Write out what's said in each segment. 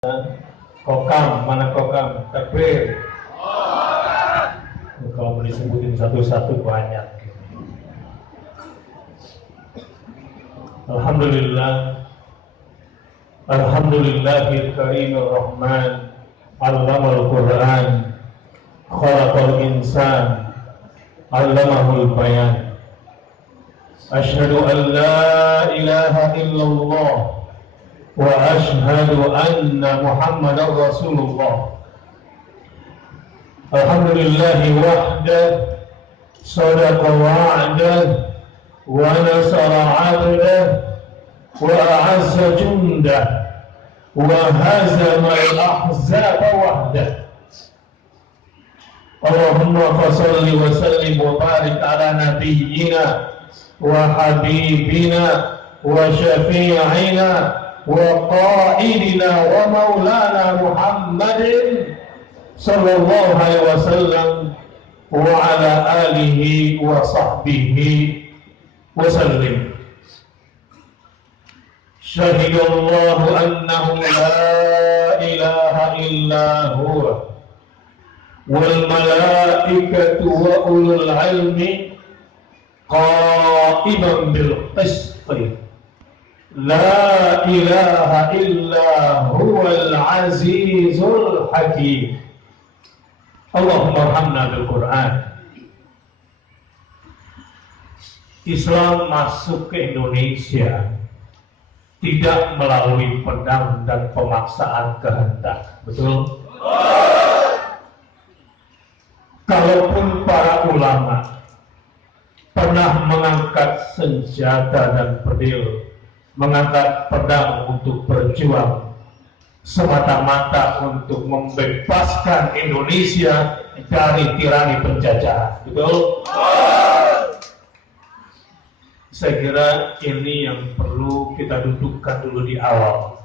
Kokam, mana kokam? Takbir. Kalau mau disebutin satu-satu banyak. Alhamdulillah, Alhamdulillahil karimir rahman, allamal Qur'an, khalaqal insan, allamahul bayan. Asyhadu an la ilaha illallah wa asyhadu anna Muhammadar Rasulullah. Alhamdulillahi wahdah, sadaqa wa'dah, wa nasara 'abdah, wa a'azza jundah, wa hazama al-ahzaba wahdah. Allahumma fasalli wa sallim wa barik ala nabiyyina wa habibina wa syafi'ina wa qa'idina wa maulana Muhammadin sallallahu alaihi wasallam wa ala alihi wa sahbihi wa sallim. Syahidallahu annahu la ilaha illa huwa wal malaikatu wa ulul ilmi qa'iman bil qisti. La ilaha illa huwal azizul hakim. Allahumma arhamna bil Qur'an. Islam masuk ke Indonesia tidak melalui pedang dan pemaksaan kehendak. Betul? Kalaupun para ulama pernah mengangkat senjata dan pedil, mengangkat pedang untuk berjuang semata-mata untuk membebaskan Indonesia dari tirani penjajahan. Betul? Saya kira ini yang perlu kita dudukkan dulu di awal.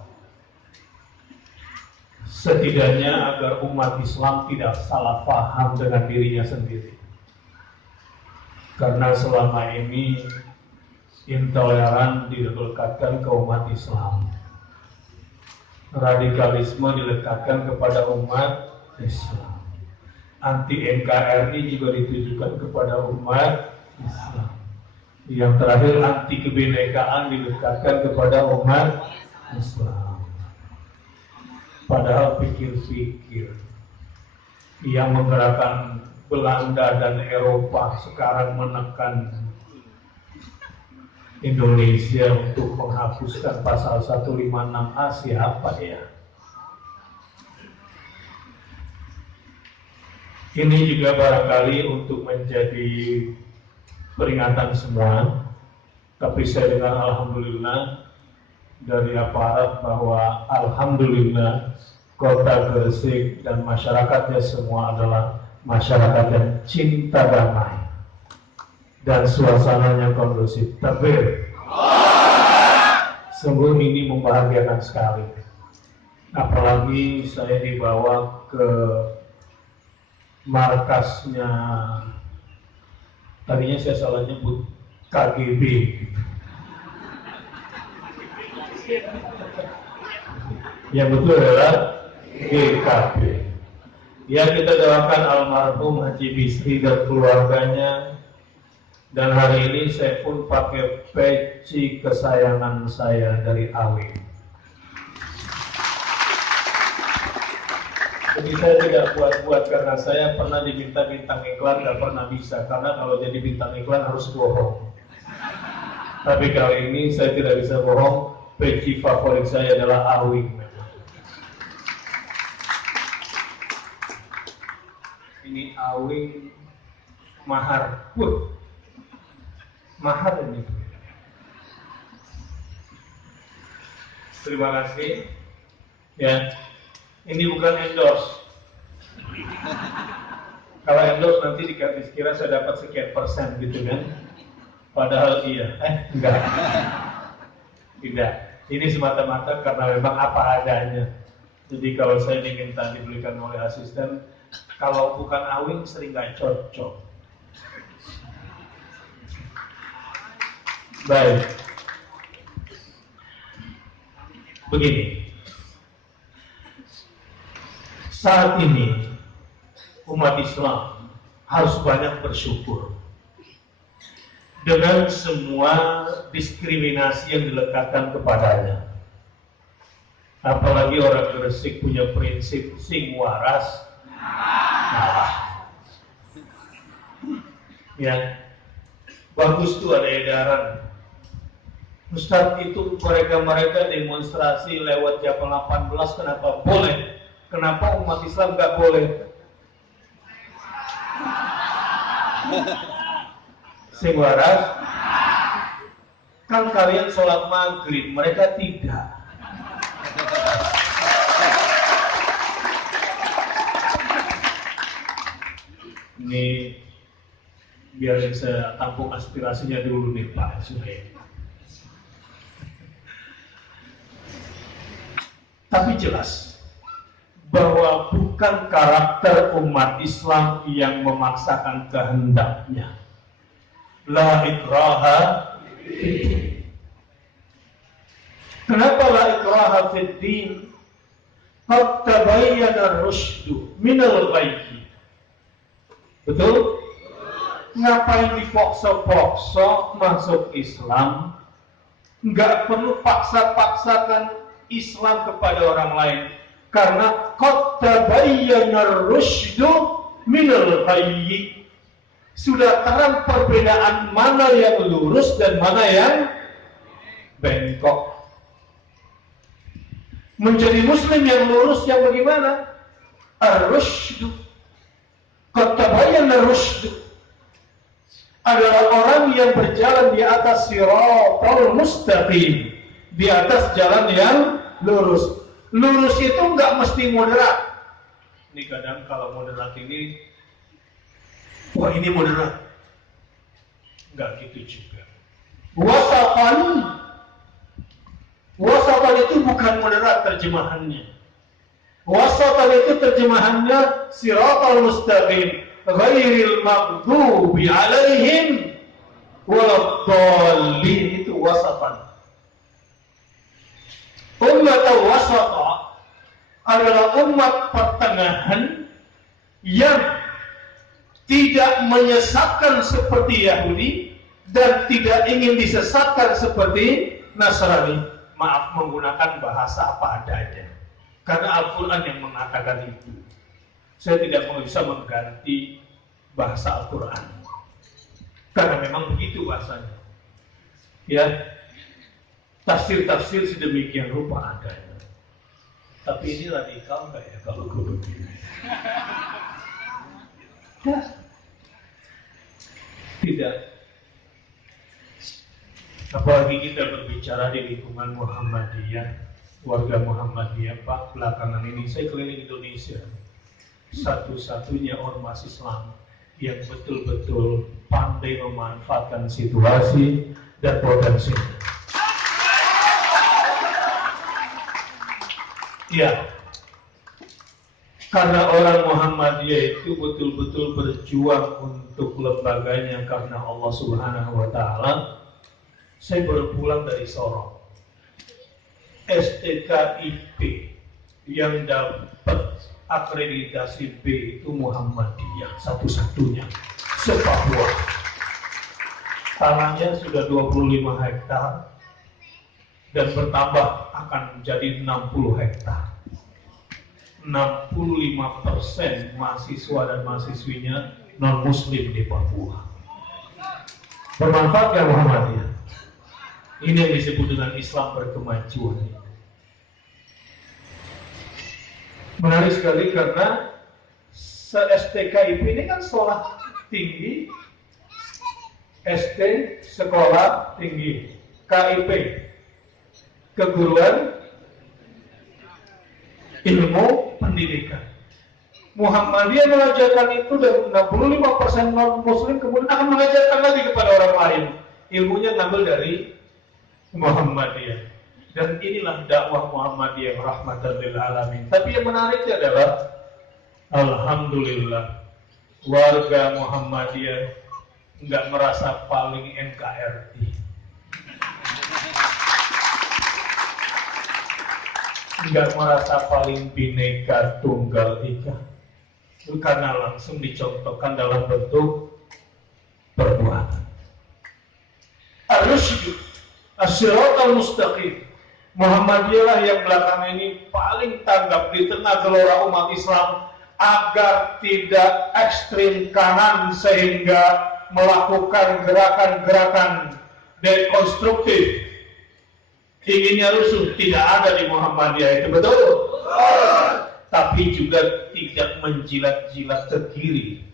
Setidaknya agar umat Islam tidak salah paham dengan dirinya sendiri. Karena selama ini intoleran dilekatkan ke umat Islam, radikalisme dilekatkan kepada umat Islam, anti NKRI juga ditujukan kepada umat Islam, yang terakhir anti kebinekaan dilekatkan kepada umat Islam. Padahal pikir-pikir yang menggerakkan Belanda dan Eropa sekarang menekan Indonesia untuk menghapuskan pasal 156A siapa ya? Ini juga barangkali untuk menjadi peringatan semua. Tapi saya dengar alhamdulillah dari aparat bahwa alhamdulillah Kota Gresik dan masyarakatnya semua adalah masyarakat yang cinta damai dan suasananya kondusif. Takbir. Sungguh ini membahagiakan sekali. Apalagi saya dibawa ke markasnya, tadinya saya salah nyebut KGB. Yang betul adalah GKB. Ya, kita doakan almarhum Haji Bisri dan keluarganya. Dan hari ini saya pun pakai peci kesayangan saya dari AW. Jadi saya tidak buat-buat karena saya pernah diminta bintang iklan, gak pernah bisa. Karena kalau jadi bintang iklan harus bohong. Tapi kali ini saya tidak bisa bohong. Peci favorit saya adalah AW. Ini AW mahar. Mahal ini. Terima kasih. Ya, ini bukan endorse. Kalau endorse nanti dikira saya dapat sekian persen gitu kan? Padahal iya, enggak. Tidak. Ini semata-mata karena memang apa adanya. Jadi kalau saya diminta dibelikan oleh asisten, kalau bukan awing sering nggak cocok. Baik. Begini, saat ini umat Islam harus banyak bersyukur dengan semua diskriminasi yang dilekatkan kepadanya. Apalagi orang Gresik punya prinsip sing waras ngalah. Ya, bagus tuh ada edaran. Ustadz, itu mereka demonstrasi lewat jam 18, kenapa boleh? Kenapa umat Islam nggak boleh? Sing waras, kan kalian sholat maghrib, mereka tidak. Ini biar saya tampung aspirasinya dulu nih Pak Suhaib. Tapi jelas bahwa bukan karakter umat Islam yang memaksakan kehendaknya. La ikraha fiddin. Kenapa la ikraha fiddin? Qad tabayyana ar-rusydu minal ghayyi. Betul? Ngapain dipaksa-paksa masuk Islam? Nggak perlu paksa-paksakan Islam kepada orang lain, karena qad tabayyana ar-rusydu minal ghayyi. Sudah terang perbedaan mana yang lurus dan mana yang bengkok. Menjadi muslim yang lurus yang bagaimana? Ar-rusydu. Qad tabayyana ar-rusydu adalah orang yang berjalan di atas siratal mustaqim, di atas jalan yang lurus. Lurus itu nggak mesti moderat. Ini kadang kalau moderat ini, wah ini moderat. Nggak gitu juga. Wasatan itu bukan moderat terjemahannya. Wasatan itu terjemahannya siratal mustaqim, ghairil maghdubi alaihim waladdallin. Itu wasatan. Umat wasata adalah umat pertengahan yang tidak menyesatkan seperti Yahudi dan tidak ingin disesatkan seperti Nasrani. Maaf menggunakan bahasa apa adanya, karena Al-Quran yang mengatakan itu. Saya tidak bisa mengganti bahasa Al-Quran, karena memang begitu bahasanya. Ya, tafsir-tafsir sedemikian rupa adanya. Tapi ini radikal nggak ya kalau gue begini? Ya. Tidak. Apalagi kita berbicara di lingkungan Muhammadiyah, warga Muhammadiyah, Pak, belakangan ini saya keliling Indonesia, satu-satunya ormas Islam yang betul-betul pandai memanfaatkan situasi dan potensi. Ya, karena orang Muhammadiyah itu betul-betul berjuang untuk lembaganya karena Allah Subhanahu wa Ta'ala. Saya baru pulang dari Sorong. STKIP yang dapat akreditasi B itu Muhammadiyah satu-satunya se-Papua. Tanahnya sudah 25 hektar dan bertambah akan menjadi 60 hektar. 65% mahasiswa dan mahasiswinya non-muslim di Papua. Bermanfaat ya Muhammadiyah? Ini yang disebut dengan Islam berkemajuan. Menarik sekali karena STKIP ini kan sekolah tinggi, ST sekolah tinggi, KIP keguruan ilmu pendidikan. Muhammadiyah mengajarkan itu dan 65% non-muslim kemudian akan mengajarkan lagi kepada orang lain. Ilmunya ngambil dari Muhammadiyah. Dan inilah dakwah Muhammadiyah rahmatan lil alamin. Tapi yang menariknya adalah alhamdulillah warga Muhammadiyah nggak merasa paling NKRI. nggak merasa paling bineka tunggal ika, karena langsung dicontohkan dalam bentuk perbuatan. Ar-Rusydu, As-Siratal Mustaqim. Muhammadiyah yang belakangan ini paling tanggap di tengah gelora umat Islam agar tidak ekstrim kanan sehingga melakukan gerakan-gerakan dekonstruktif, inginnya rusuh, tidak ada di Muhammadiyah, itu betul. Tapi juga tidak menjilat-jilat ke kiri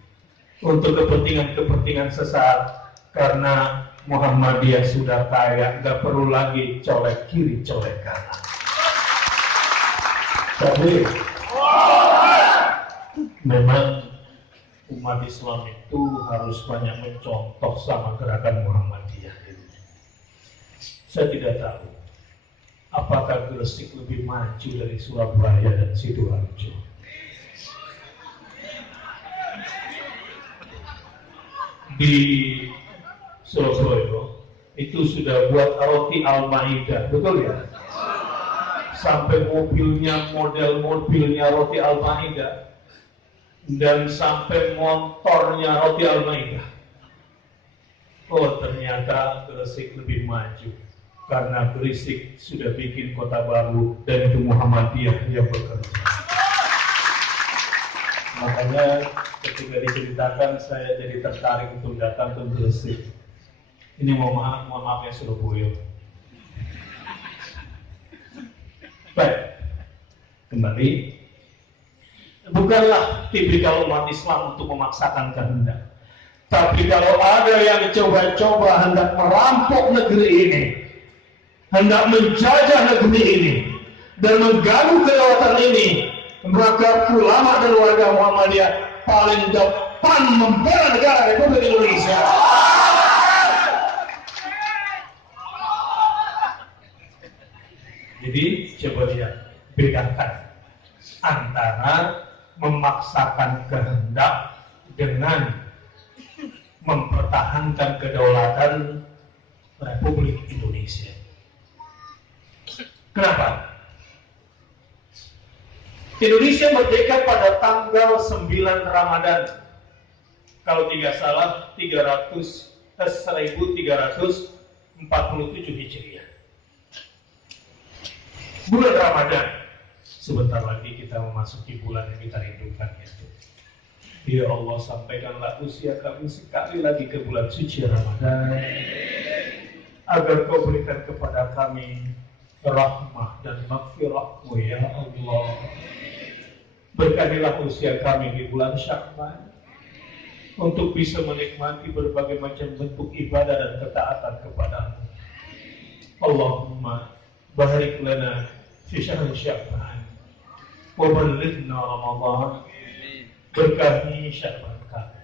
untuk kepentingan-kepentingan sesaat, karena Muhammadiyah sudah kaya, nggak perlu lagi colek kiri, colek kanan. Jadi memang umat Islam itu harus banyak mencontoh sama gerakan Muhammadiyah ini. Saya tidak tahu apakah Gresik lebih maju dari Surabaya dan Sidoarjo. Di Surabaya itu sudah buat roti Al-Maidah, betul ya? Sampai mobilnya, model mobilnya roti Al-Maidah, dan sampai motornya roti Al-Maidah. Oh, ternyata Gresik lebih maju karena Gresik sudah bikin kota baru dan itu Muhammadiyah yang bekerja. Makanya ketika diceritakan saya jadi tertarik untuk datang ke Gresik. Ini mohon maaf ya Surabaya. Baik, kembali. Bukanlah tipikal umat Islam untuk memaksakan kehendak. Tapi kalau ada yang coba-coba hendak merampok negeri ini, hendak menjajah negeri ini, dan mengganggu kedaulatan ini, maka ulama dan warga Muhammadiyah paling depan membela negara Republik Indonesia. Jadi coba lihat, bedakan antara memaksakan kehendak dengan mempertahankan kedaulatan Republik Indonesia. Kenapa? Indonesia merdeka pada tanggal 9 Ramadan. Kalau tidak salah 1347 Hijriah. Bulan Ramadan. Sebentar lagi kita memasuki bulan yang kita rindukan itu. Ya Allah, sampaikanlah usia kami sekali lagi ke bulan suci Ramadan, agar Kau berikan kepada kami rahmah dan maghfirah-Mu ya Allah. Berkatilah usia kami di bulan Sya'ban untuk bisa menikmati berbagai macam bentuk ibadah dan ketaatan kepada-Mu. Allahumma barik lana fi syahr Sya'ban wa ballighna Ramadan. Berkahi Sya'ban kami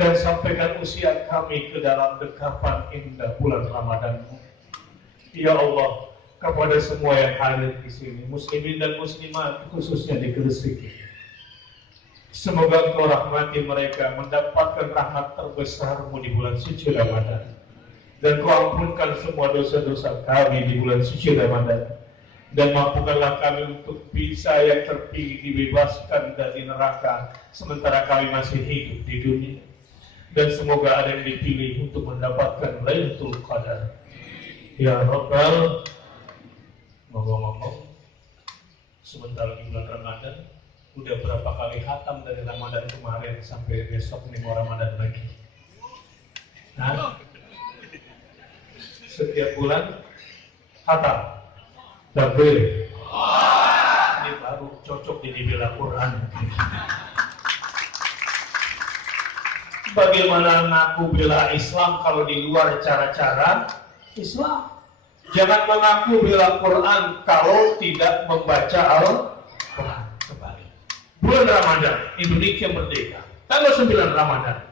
dan sampaikan usia kami ke dalam dekapan indah bulan Ramadan-Mu. Ya Allah, kepada semua yang hadir di sini, muslimin dan muslimat, khususnya di Gresik, semoga Engkau rahmati mereka, mendapatkan rahmat terbesar-Mu di bulan suci Ramadan, dan Kau ampunkan semua dosa-dosa kami di bulan suci Ramadan, dan mampukanlah kami untuk bisa yang terpilih dibebaskan dari neraka sementara kami masih hidup di dunia, dan semoga ada yang dipilih untuk mendapatkan Lailatul Qadar ya Rabbal. Ngomong-ngomong, sebentar lagi bulan Ramadan, udah berapa kali khatam dari Ramadan kemarin sampai besok nih mau Ramadan lagi. Nah, setiap bulan khatam. Takbir. Ini baru cocok jadi bela Quran. Bagaimana ngaku bela Islam kalau di luar cara-cara Islam? Jangan mengaku bela Quran kalau tidak membaca Al-Quran. Kembali. Bulan Ramadan, Indonesia merdeka. Tanggal 9 Ramadan,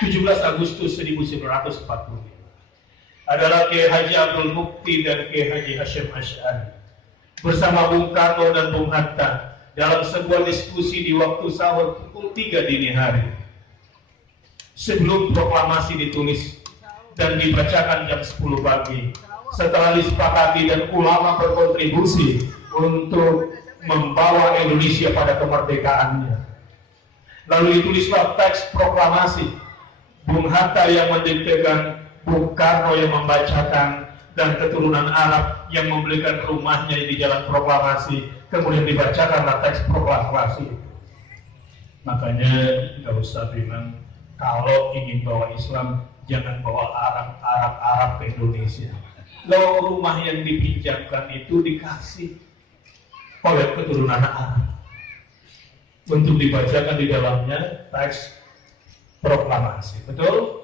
17 Agustus 1945. Adalah Kiai Haji Abdul Mukti dan Kiai Haji Hashim Asy'ari bersama Bung Karno dan Bung Hatta dalam sebuah diskusi di waktu sahur pukul 3 dini hari sebelum proklamasi ditulis dan dibacakan jam 10 pagi. setelah disepakati dan ulama berkontribusi untuk membawa Indonesia pada kemerdekaannya. Lalu ditulislah teks proklamasi. Bung Hatta yang mendiktekan, Bung Karno yang membacakan, dan keturunan Arab yang membelikan rumahnya di Jalan Proklamasi. Kemudian dibacakanlah teks proklamasi. Makanya nggak usah bilang kalau ingin bawa Islam jangan bawa Arab ke Indonesia. Lalu rumah yang dipinjamkan itu dikasih oleh keturunan Arab untuk dibacakan di dalamnya teks proklamasi. Betul?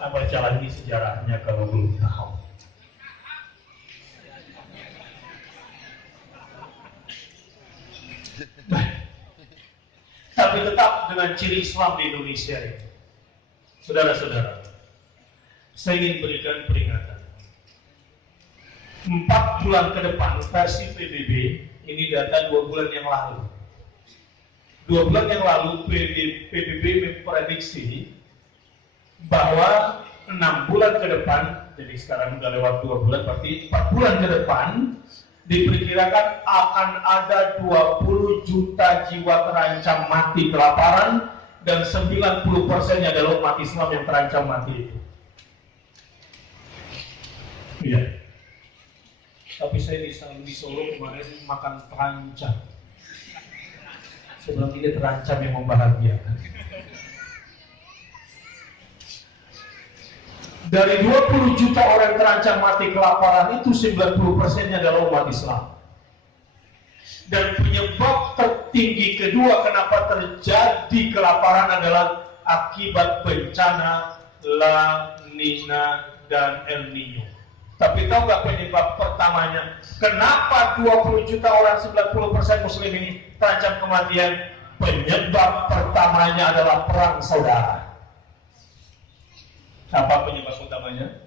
Baca lagi sejarahnya kalau belum tahu. Tapi tetap dengan ciri Islam di Indonesia ini. Saudara-saudara, saya ingin berikan peringatan. 4 bulan ke depan versi PBB, ini data 2 bulan yang lalu. 2 bulan yang lalu PBB memprediksi bahwa 6 bulan ke depan, jadi sekarang sudah lewat 2 bulan, berarti 4 bulan ke depan diperkirakan akan ada 20 juta jiwa terancam mati kelaparan dan 90%-nya adalah umat Islam yang terancam mati itu. Iya. Tapi saya di Solo kemarin makan terancam. Sebelum ini terancam yang membahagiakan. Dari 20 juta orang terancam mati kelaparan itu 90%-nya adalah umat Islam. Dan penyebab tertinggi kedua kenapa terjadi kelaparan adalah akibat bencana La Nina dan El Nino. Tapi tahu nggak penyebab pertamanya? Kenapa 20 juta orang 90% Muslim ini terancam kematian? Penyebab pertamanya adalah perang saudara. Apa penyebab utamanya?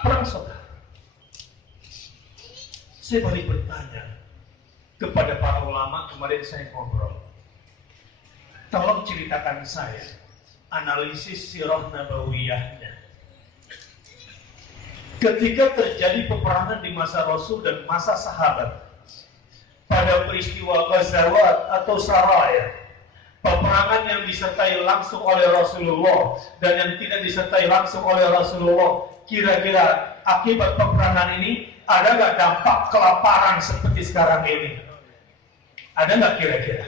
Perang saudara. Saya balik bertanya kepada para ulama, kemarin saya ngobrol. Tolong ceritakan saya analisis sirah nabawiyahnya. Ketika terjadi peperangan di masa Rasul dan masa sahabat, pada peristiwa Ghazawat atau Saraya, peperangan yang disertai langsung oleh Rasulullah dan yang tidak disertai langsung oleh Rasulullah, kira-kira akibat peperangan ini ada nggak dampak kelaparan seperti sekarang ini? Ada nggak kira-kira?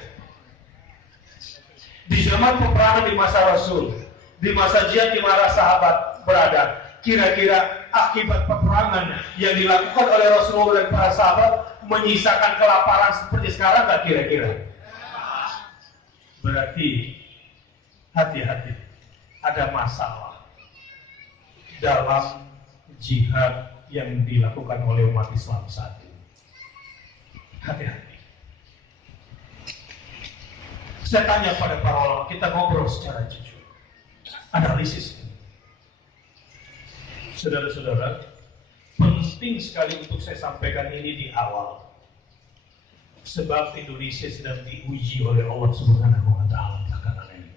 Di zaman peperangan di masa Rasul, di masa jihad di mana sahabat berada, kira-kira akibat peperangan yang dilakukan oleh Rasulullah dan para sahabat menyisakan kelaparan seperti sekarang nggak kira-kira? Berarti hati-hati, ada masalah dalam jihad yang dilakukan oleh umat Islam saat ini. Hati-hati. Saya tanya pada para ulama, kita ngobrol secara jujur, analisis ini. Saudara-saudara, penting sekali untuk saya sampaikan ini di awal. Sebab Indonesia sedang diuji oleh Allah Subhanahu wa Ta'ala belakangan ini.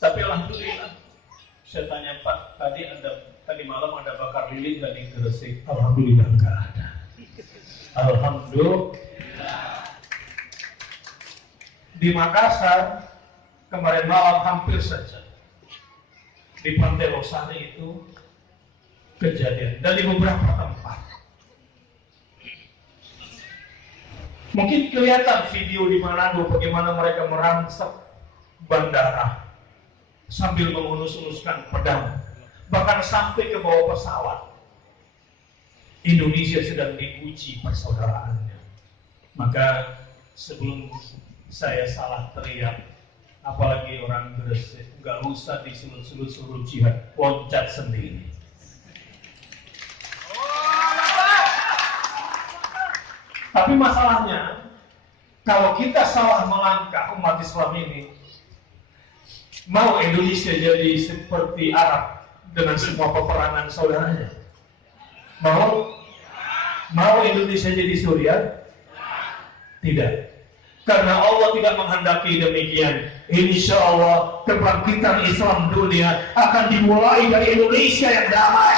Tapi alhamdulillah, saya tanya Pak, tadi malam ada bakar lilin nggak di Gresik? Alhamdulillah nggak ada. Alhamdulillah. Di Makassar kemarin malam hampir saja di Pantai Losari itu kejadian, dan di beberapa tempat. Mungkin kelihatan video di Manado bagaimana mereka merangsek bandara sambil mengunus-unuskan pedang, bahkan sampai ke bawah pesawat. Indonesia sedang diuji persaudaraannya. Maka sebelum saya salah teriak, apalagi orang Gresik, nggak usah disulut-sulut suruh jihad, loncat sendiri. Tapi masalahnya, kalau kita salah melangkah umat Islam ini, mau Indonesia jadi seperti Arab dengan semua peperangan saudaranya? Mau Indonesia jadi Suriah? Tidak. Karena Allah tidak menghendaki demikian. Insya Allah kebangkitan Islam dunia akan dimulai dari Indonesia yang damai.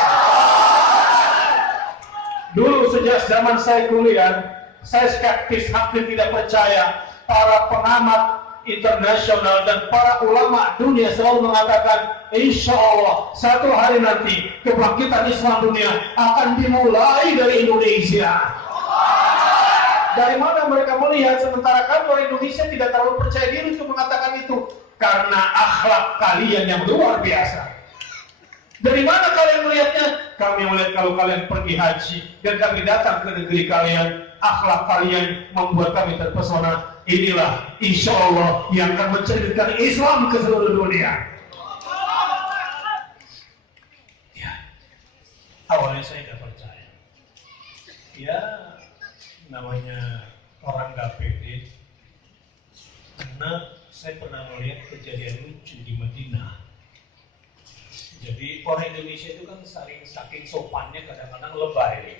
Dulu sejak zaman saya kuliah, saya skeptis, hampir tidak percaya. Para pengamat internasional dan para ulama dunia selalu mengatakan, insya Allah satu hari nanti kebangkitan Islam dunia akan dimulai dari Indonesia. Dari mana mereka melihat? Sementara kami orang Indonesia tidak terlalu percaya diri untuk mengatakan itu. Karena akhlak kalian yang luar biasa. Dari mana kalian melihatnya? Kami melihat kalau kalian pergi haji dan kami datang ke negeri kalian, akhlak kalian membuat kami terpesona. Inilah insya Allah yang akan menceritakan Islam ke seluruh dunia. Ya, awalnya saya tidak percaya. Ya, namanya orang gak pede. Karena saya pernah melihat kejadian lucu di Madinah. Jadi orang Indonesia itu kan saking sopannya kadang-kadang lebay.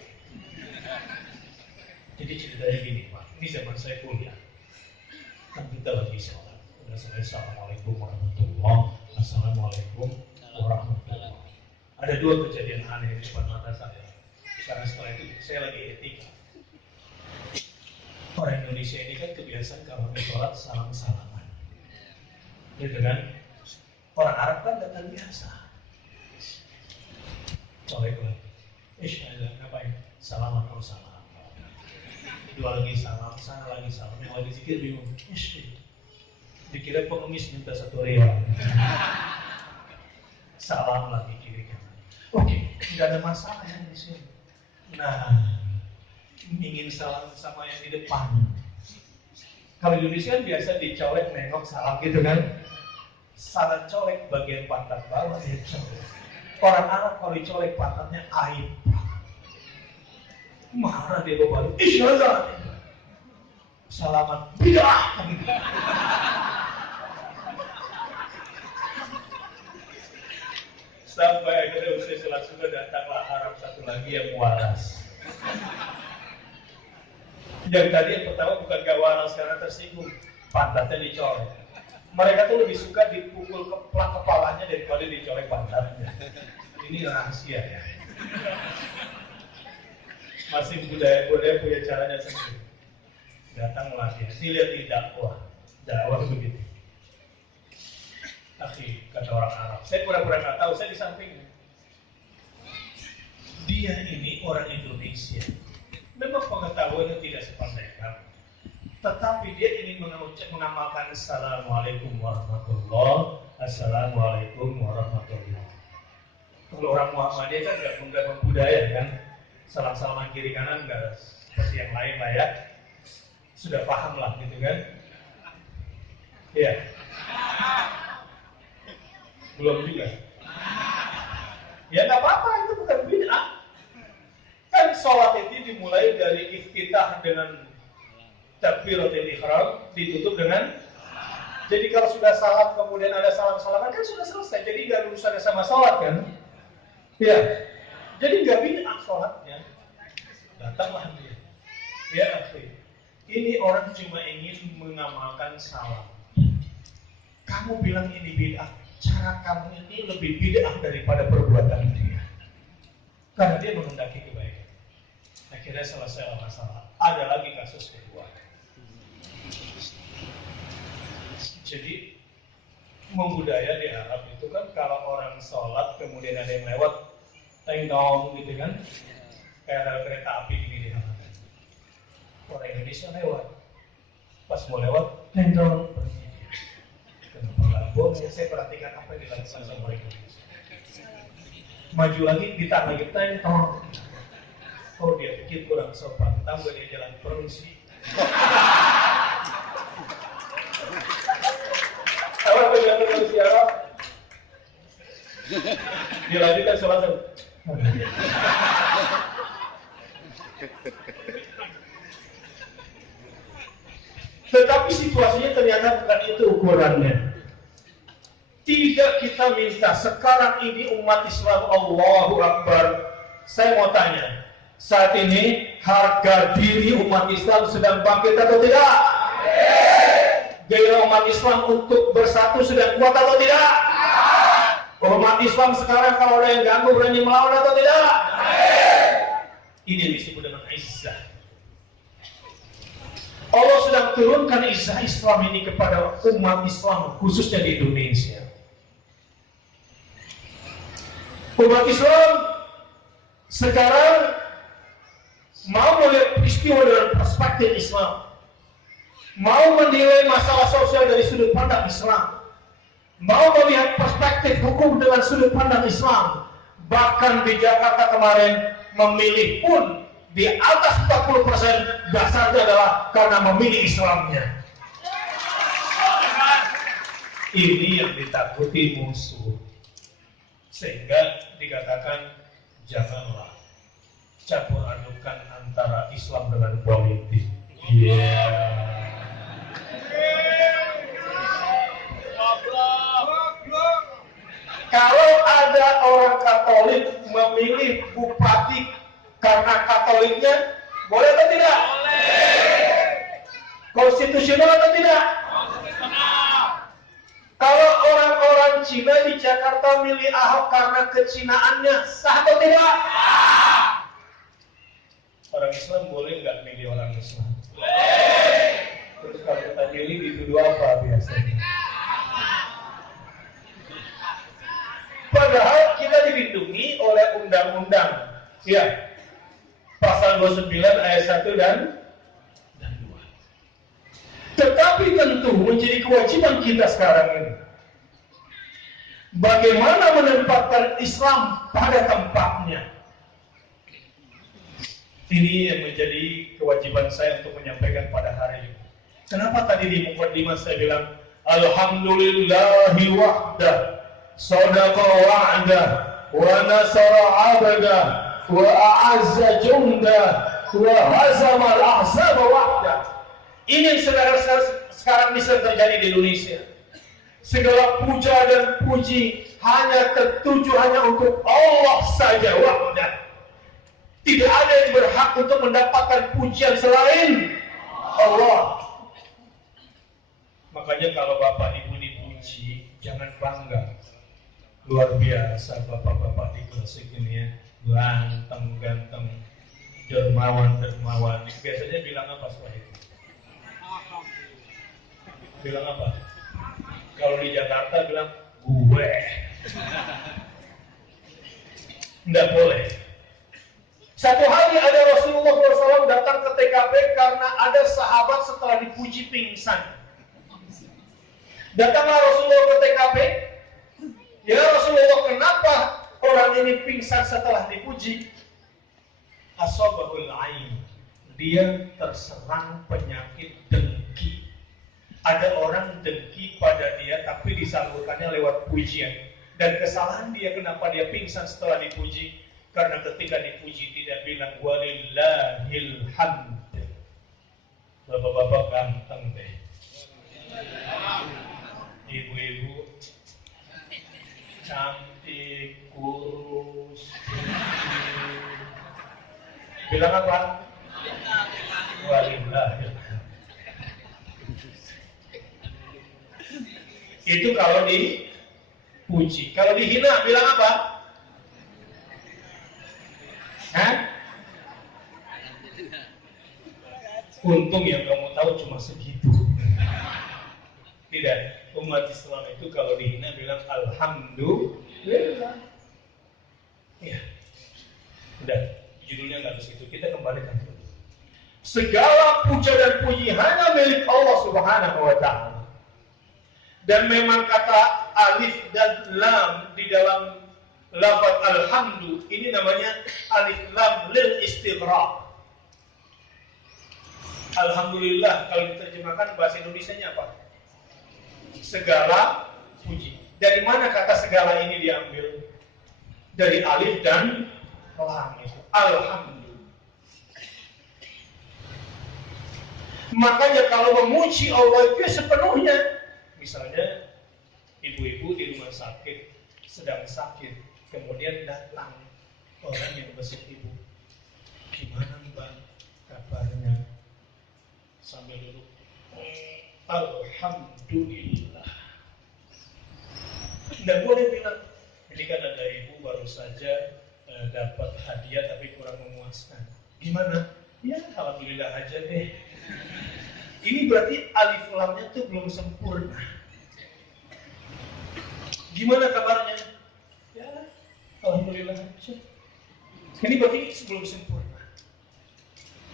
Jadi ceritanya gini Pak, ini zaman saya kuliah. Kan kita lagi sholat. Udah selesai, Assalamualaikum warahmatullahi wabarakatuh. Assalamualaikum warahmatullahi wabarakatuh. Ada dua kejadian aneh di depan mata saya. Karena setelah itu saya lagi etika. Orang Indonesia ini kan kebiasaan kalau sholat salam-salaman. Gitu kan? Orang Arab kan datang biasa. Colek lagi. Ngapain? Salam atau salam. Dua lagi salam, sana lagi salam, yang lagi zikir bingung. Dikira pengemis minta 1 rial. Salam lagi kiri kanan. Oke, nggak ada masalah yang di sini. Nah, ingin salam sama yang di depan. Kalau di Indonesia kan biasa dicolek nengok salam gitu kan. Salah colek bagian pantat bawah dia colek. Orang Arab kalau dicolek pantatnya aib. Marah dia berbalik. Isyazah. Salaman. Bidah. Sampai akhirnya usai sholat subuh datanglah Arab satu lagi yang waras. Yang tadi yang pertama bukan gak waras karena tersinggung, pantatnya dicolek. Mereka tuh lebih suka dipukul keplak kepalanya daripada dicolek pantatnya. Ini rahasia ya. Masih budaya punya caranya sendiri. Datang melatih, lihat di dakwah begitu. Akhi, kata orang Arab, saya pura-pura nggak tahu, saya di sampingnya. Dia ini orang Indonesia. Memang pengetahuannya tidak sepandai kami. Tetapi dia ingin mengamalkan Assalamualaikum warahmatullahi wabarakatuh. Assalamualaikum warahmatullahi wabarakatuh. Kalau orang Muhammadiyah kan nggak menggabung budaya kan, salam-salaman kiri kanan nggak seperti yang lain lah ya. Sudah paham lah gitu kan? Iya. Belum juga. Ya nggak apa-apa, itu bukan bid'ah. Kan sholat itu dimulai dari iftitah dengan takbiratul ihram, ditutup dengan. Jadi kalau sudah salam kemudian ada salam-salaman kan sudah selesai. Jadi nggak urusannya sama sholat kan? Ya. Jadi nggak bid'ah sholatnya. Datanglah dia. Ya akhi. Ini orang cuma ingin mengamalkan salam. Kamu bilang ini bid'ah. Cara kamu ini lebih bid'ah daripada perbuatan dia. Karena dia menghendaki kebaikan. Akhirnya selesai masalah. Ada lagi kasus kedua. Jadi membudaya di Arab itu kan kalau orang sholat kemudian ada yang lewat teng-dong gitu kan, kayak ada kereta api gini di halaman. Orang Indonesia lewat, pas mau lewat teng-dong pergi. Kenapa nggak boleh? Saya perhatikan apa yang dilakukan sama orang Indonesia. Maju lagi ditahan lagi teng-dong. Oh dia pikir kurang sopan, tambah dia jalan permisi. Apa yang permisi Arab? Dilanjutkan sholat. Tetapi situasinya ternyata bukan itu ukurannya. Tidak kita minta sekarang ini umat Islam Allahu Akbar. Saya mau tanya, saat ini harga diri umat Islam sedang bangkit atau tidak? Gairah umat Islam untuk bersatu sedang kuat atau tidak? Umat Islam sekarang kalau ada yang ganggu berani melawan atau tidak? Ini yang disebut dengan izzah. Allah sedang turunkan izzah Islam ini kepada umat Islam, khususnya di Indonesia. Umat Islam sekarang mau melihat peristiwa dengan perspektif Islam, mau menilai masalah sosial dari sudut pandang Islam, mau melihat perspektif hukum dengan sudut pandang Islam. Bahkan di Jakarta kemarin memilih pun di atas 40% dasarnya adalah karena memilih Islamnya. Ini yang ditakuti musuh, sehingga dikatakan janganlah campur adukan antara Islam dengan politik. Kalau ada orang Katolik memilih bupati karena Katoliknya, boleh atau tidak? Boleh. Konstitusional atau tidak? Konstitusional. Kalau orang-orang Cina di Jakarta milih Ahok karena kecinaannya, sah atau tidak? Sah. Orang Islam boleh nggak milih orang Islam? Boleh. Terus kalau kita milih dituduh apa biasanya? Padahal kita dilindungi oleh undang-undang, ya, pasal 29 ayat 1 dan 2. Tetapi tentu menjadi kewajiban kita sekarang ini, bagaimana menempatkan Islam pada tempatnya. Ini yang menjadi kewajiban saya untuk menyampaikan pada hari ini. Kenapa tadi di mukadimah saya bilang alhamdulillahi wahdah, sadaqa wa'dah, wa nasara 'abdah, wa a'azza jundah, wa hazama al-ahzaba wahdah. Ini yang sekarang bisa terjadi di Indonesia. Segala puja dan puji hanya tertuju hanya untuk Allah saja wahdah. Tidak ada yang berhak untuk mendapatkan pujian selain Allah. Makanya kalau Bapak Ibu dipuji, jangan bangga. Luar biasa bapak-bapak di Gresik ini ya, ganteng-ganteng, dermawan-dermawan. Biasanya bilang apa setelah itu? Bilang apa? Kalau di Jakarta bilang gue. Nggak boleh. Satu hari ada Rasulullah SAW datang ke TKP karena ada sahabat setelah dipuji pingsan. Datanglah Rasulullah ke TKP. Ya Rasulullah, kenapa orang ini pingsan setelah dipuji? Asabahul ain. Dia terserang penyakit dengki. Ada orang dengki pada dia tapi disalurkannya lewat pujian. Dan kesalahan dia kenapa dia pingsan setelah dipuji? Karena ketika dipuji tidak bilang walillahil hamd. Bapak-bapak ganteng deh. Ibu-ibu cantik, kurus. Bilang apa? Walillahil hamd. Itu kalau dipuji. Kalau dihina bilang apa? Hah? Untung yang kamu tahu cuma segitu. Tidak, umat Islam itu kalau dihina bilang alhamdulillah. Ya, udah judulnya nggak ke situ. Kita kembalikan dulu. Segala puja dan puji hanya milik Allah Subhanahu wa Ta'ala. Dan memang kata alif dan lam di dalam lafaz alhamdu ini namanya alif lam lil istighraq. Alhamdulillah kalau diterjemahkan bahasa Indonesianya apa? Segala puji. Dari mana kata segala ini diambil? Dari alif dan lam itu. Alhamdulillah. Makanya kalau memuji Allah itu sepenuhnya. Misalnya ibu-ibu di rumah sakit sedang sakit, kemudian datang orang yang besuk ibu. Gimana Mbak kabarnya? Sambil duduk. Alhamdulillah. Tidak boleh bilang, ini kan ada ibu baru saja dapat hadiah tapi kurang memuaskan. Gimana? Ya, alhamdulillah aja deh. Ini berarti alif lamnya tuh belum sempurna. Gimana kabarnya? Ya, alhamdulillah aja. Ini berarti belum sempurna.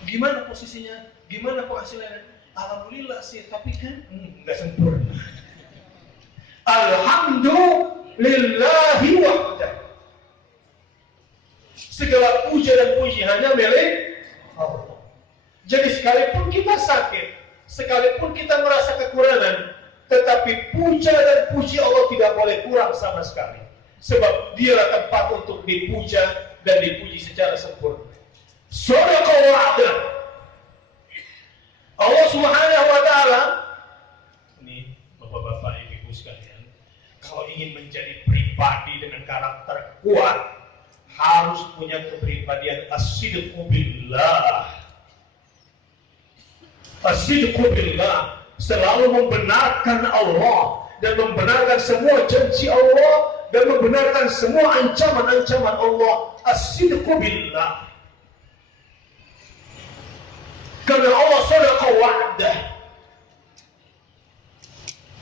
Gimana posisinya? Gimana penghasilannya? Alhamdulillah sih, tapi kan nggak sempurna. Alhamdulillahi wahdah. Segala puja dan puji hanya milik Allah. Jadi sekalipun kita sakit, sekalipun kita merasa kekurangan, tetapi puja dan puji Allah tidak boleh kurang sama sekali. Sebab dialah tempat untuk dipuja dan dipuji secara sempurna. Shadaqallahu wa'dah. Allah Subhanahu wa ta'ala, ini Bapak-bapak, Ibu sekalian, kalau ingin menjadi pribadi dengan karakter kuat, harus punya kepribadian as-sidqu billah. As-sidqu billah, selalu membenarkan Allah dan membenarkan semua janji Allah dan membenarkan semua ancaman-ancaman Allah. As-sidqu billah. Karena Allah sadaqa wa'dah.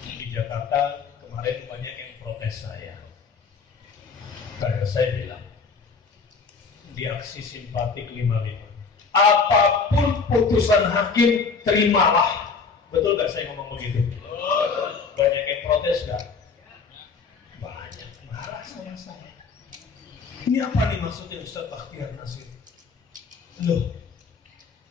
Di Jakarta kemarin banyak yang protes saya. Kayak saya bilang, di aksi simpatik 55, apapun putusan hakim, terimalah. Betul gak saya ngomong begitu? Banyak yang protes gak? Banyak, marah sama saya. Ini apa nih maksudnya Ustaz Bakhtiar Nasir? Loh,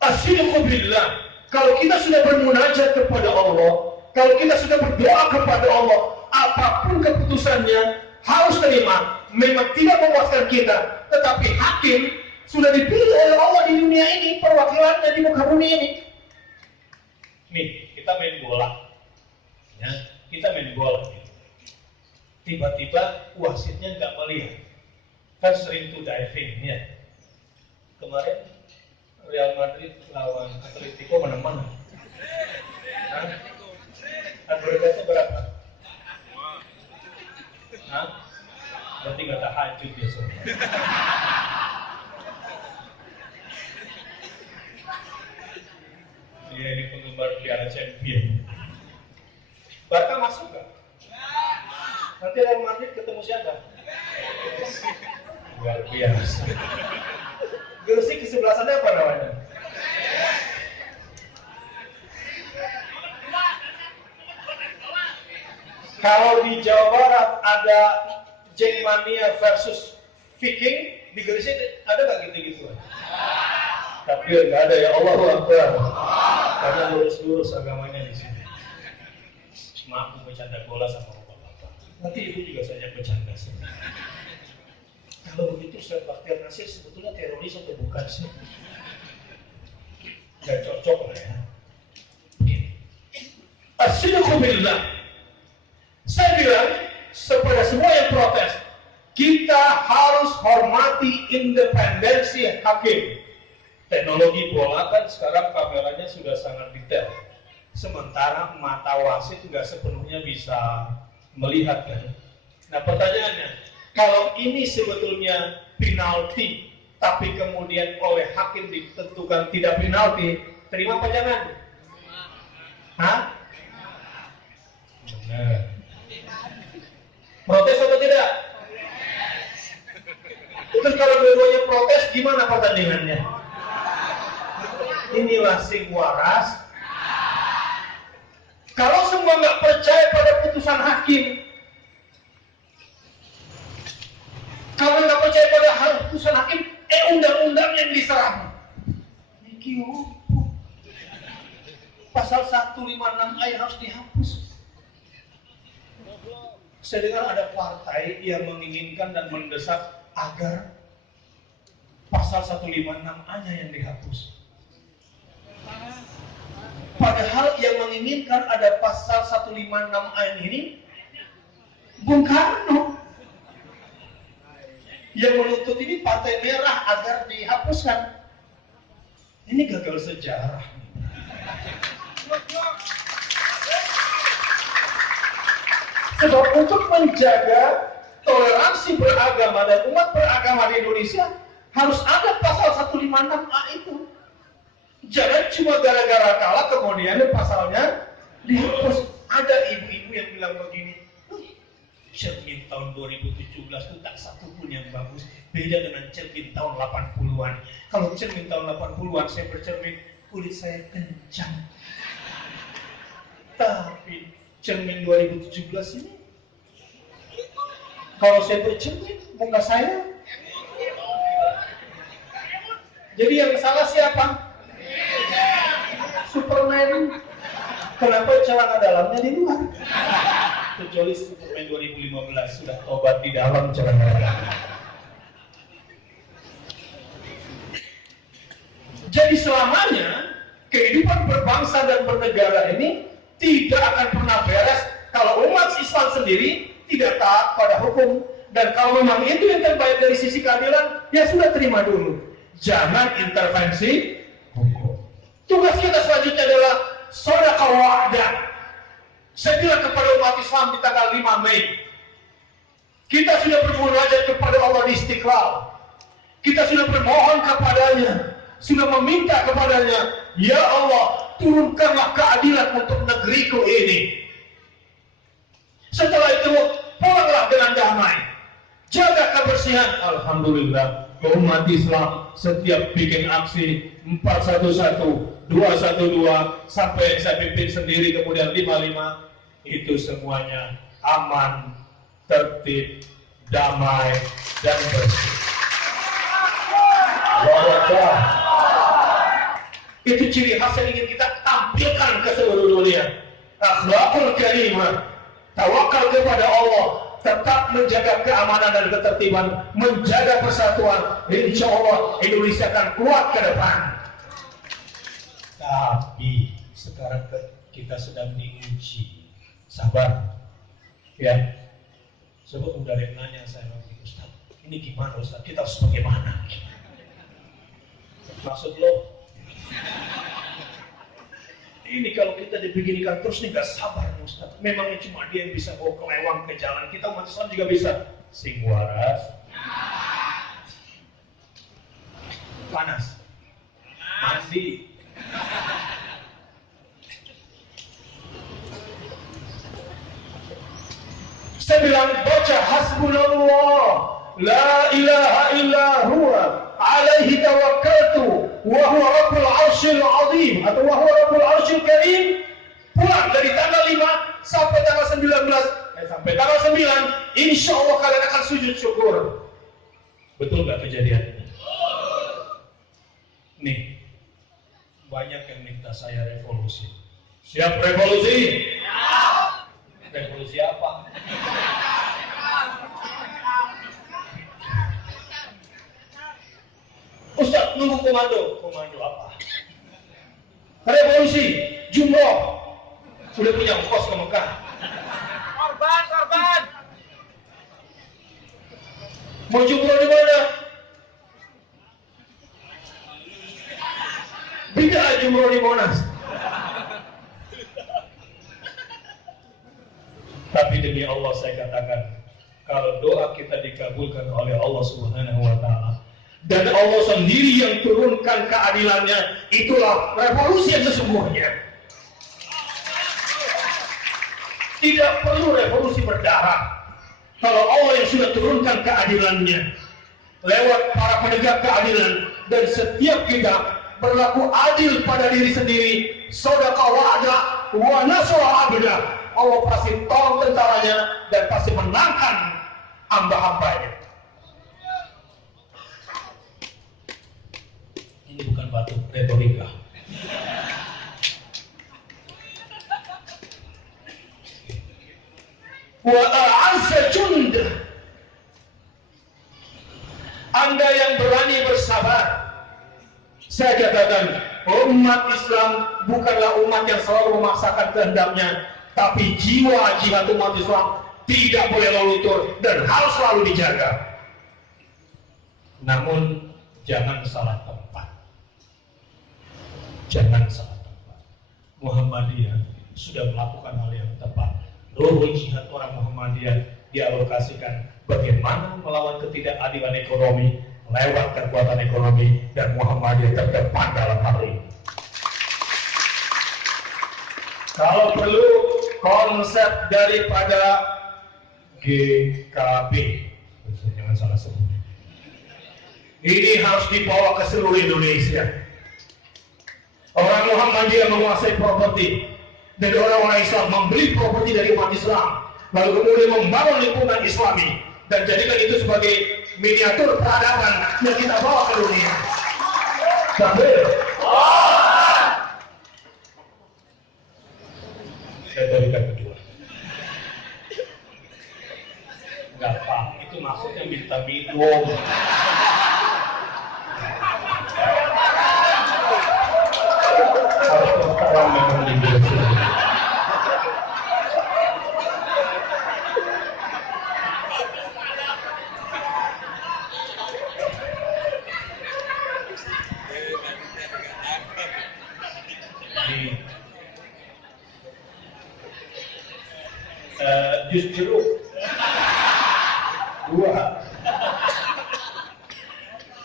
asyidqu billah. Kalau kita sudah bermunajat kepada Allah, kalau kita sudah berdoa kepada Allah, apapun keputusannya harus terima. Memang tidak memuaskan kita, tetapi hakim sudah dipilih oleh Allah di dunia ini, perwakilannya di muka bumi ini. Nih, kita main bola, ya, kita main bola. Tiba-tiba wasitnya nggak melihat, kan sering tuh diving, ya. Kemarin Real Madrid lawan Atletico menang-menang. Agregatnya berapa? Hah? Berarti nggak tahajud ya soalnya. Iya, ini penggemar Piala Champion. Barca masuk nggak? Nanti Real Madrid ketemu siapa? Luar biasa. Gresik di sebelah sana apa namanya? Kalau di Jawa Barat ada Jackmania versus Viking, di Gresik ada nggak gitu-gitu? Tapi nggak ada, ya Allah Akbar. Karena lurus-lurus agamanya di sini. Maaf bercanda bola sama bapak-bapak. Nanti ibu juga saja bercanda sih. Kalau begitu Ustaz Bakhtiar Nasir sebetulnya teroris atau bukan sih? Gak cocok lah ya. Asyidqu billah. Saya bilang kepada semua yang protes, kita harus hormati independensi hakim. Teknologi bola kan sekarang kameranya sudah sangat detail. Sementara mata wasit nggak sepenuhnya bisa melihat kan. Nah pertanyaannya, kalau ini sebetulnya penalti, tapi kemudian oleh hakim ditentukan tidak penalti, terima apa jangan? Hah? Benar. Protes atau tidak? Terus kalau dua-duanya protes, gimana pertandingannya? Inilah sing waras. Kalau semua nggak percaya pada putusan hakim, kalau nggak percaya pada putusan hakim, undang-undang yang diserang. Niki pasal 156 ayat harus dihapus. Saya dengar ada partai yang menginginkan dan mendesak agar pasal 156A-nya yang dihapus. Padahal yang menginginkan ada pasal 156A ini Bung Karno. Yang menuntut ini Partai Merah agar dihapuskan. Ini gagal sejarah. Sebab untuk menjaga toleransi beragama dan umat beragama di Indonesia Harus ada pasal 156A itu. Jangan cuma gara-gara kalah kemudian pasalnya dihapus. Ada ibu-ibu yang bilang begini, cermin tahun 2017 itu tak satu pun yang bagus. Beda dengan cermin tahun 80-an. Kalau cermin tahun 80-an saya bercermin, kulit saya kencang. Tapi cermin 2017 ini, kalau saya bercermin, muka saya. Jadi yang salah siapa? Superman. Kenapa celana dalamnya di luar? Kecuali Superman 2015 sudah tobat di dalam celana dalam. Jadi selamanya kehidupan berbangsa dan bernegara ini tidak akan pernah beres kalau umat Islam sendiri tidak taat pada hukum. Dan kalau memang itu yang terbaik dari sisi keadilan, ya sudah terima dulu. Jangan intervensi hukum. Tugas kita selanjutnya adalah shadaqah wa'dah. Saya bilang kepada umat Islam di tanggal 5 Mei, kita sudah bermunajat kepada Allah di Istiqlal. Kita sudah bermohon kepadanya, sudah meminta kepadanya, ya Allah, turunkanlah keadilan untuk negeriku ini. Setelah itu, pulanglah dengan damai. Jaga kebersihan. Alhamdulillah, umat Islam setiap bikin aksi 411, 212, sampai saya pimpin sendiri kemudian 55, itu semuanya aman, tertib, damai, dan bersih. Wah, itu ciri khas yang ingin kita tampilkan ke seluruh dunia. Akhlakul karimah, tawakal kepada Allah, tetap menjaga keamanan dan ketertiban, menjaga persatuan. Insya Allah Indonesia akan kuat ke depan. Tapi sekarang kita sedang diuji. Sabar, ya. Sebab udah ada yang nanya saya lagi, Ustaz, ini gimana Ustaz? Kita harus bagaimana? Maksud lo? Ini kalau kita dibeginikan terus nih gak sabar nih Ustaz. Memangnya cuma dia yang bisa bawa kelewang ke jalan. Kita umat Islam juga bisa. Sing waras. Panas. Mandi. Saya bilang baca hasbunallah la ilaha illa huwa alaihi tawakkaltu wa huwa rabbul arsyil azim atau wa huwa rabbul arsyil karim. Pulang dari tanggal 5 sampai tanggal 19 sampai tanggal 9, insya Allah kalian akan sujud syukur. Betul nggak kejadiannya? Nih, banyak yang minta saya revolusi. Siap revolusi? Revolusi apa? Ustaz, nunggu komando. Komando apa? Revolusi, jumroh. Sudah punya ongkos ke Mekah. Korban. Mau jumroh di mana? Bid'ah jumroh di Monas. Tapi demi Allah saya katakan, kalau doa kita dikabulkan oleh Allah Subhanahu wa Ta'ala, dan Allah sendiri yang turunkan keadilannya, itulah revolusi yang sesungguhnya. Tidak perlu revolusi berdarah. Kalau Allah yang sudah turunkan keadilannya lewat para penegak keadilan, dan setiap kita berlaku adil pada diri sendiri, shadaqah wa'dah wa nasra 'abdah, Allah pasti tolong tentaranya dan pasti menangkan hamba-hambanya. Ini bukan batu retorika. Wa a'azza jund. Anda yang berani bersabar. Saya katakan, umat Islam bukanlah umat yang selalu memaksakan kehendaknya, tapi jiwa jihad umat Islam tidak boleh luntur dan harus selalu dijaga. Namun jangan salah tempat. Jangan salah tempat. Muhammadiyah sudah melakukan hal yang tepat. Ruhul jihad orang Muhammadiyah dialokasikan bagaimana melawan ketidakadilan ekonomi, lewat kekuatan ekonomi, dan Muhammadiyah terdepan dalam hal ini. Kalau perlu konsep daripada GKB, jangan salah sebut, ini harus dibawa ke seluruh Indonesia. Orang Muhammadiyah menguasai properti, dan orang-orang Islam membeli properti dari umat Islam, lalu kemudian membangun lingkungan Islami, dan jadikan itu sebagai miniatur peradaban yang kita bawa ke dunia. Takbir. Saya berikan kedua. Enggak Pak, itu maksudnya minta minum. Harus terang memang dibiasa. Jus jeruk 2.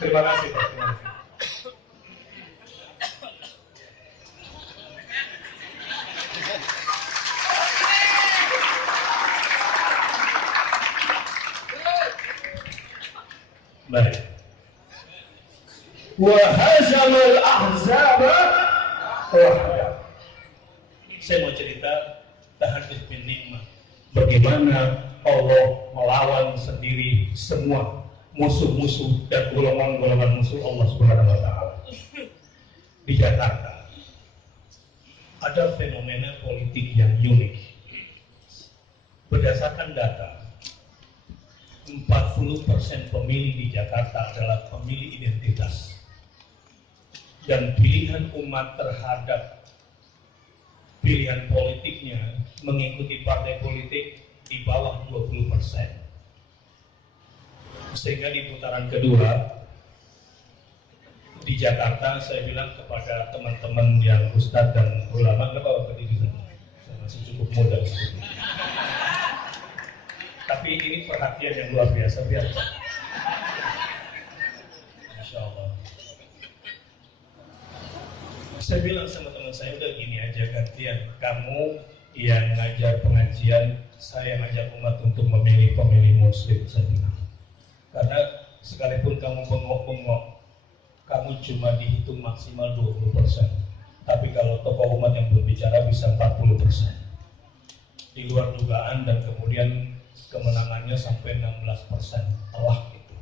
Terima kasih Pak. Baik. Wa hazamal ahzaba wahda. Saya mau cerita tahadduts bin nikmah. Bagaimana Allah melawan sendiri semua musuh-musuh dan golongan-golongan musuh Allah Subhanahu wa taala. Di Jakarta ada fenomena politik yang unik. Berdasarkan data, 40% pemilih di Jakarta adalah pemilih identitas. Dan pilihan umat terhadap pilihan politiknya mengikuti partai politik di bawah 20%. Sehingga di putaran kedua di Jakarta, saya bilang kepada teman-teman yang ustadz dan ulama, nggak apa-apa berdiri, saya masih cukup muda. Tapi ini perhatian yang luar biasa, biar Insya Allah. Saya bilang sama teman saya, udah gini aja gantian, kamu yang ngajar pengajian, saya ngajak umat untuk memilih pemilih muslim, saya bilang. Karena sekalipun kamu bengok-bengok, kamu cuma dihitung maksimal 20%. Tapi kalau tokoh umat yang berbicara bisa 40%. Di luar dugaan, dan kemudian kemenangannya sampai 16%. Telah gitu.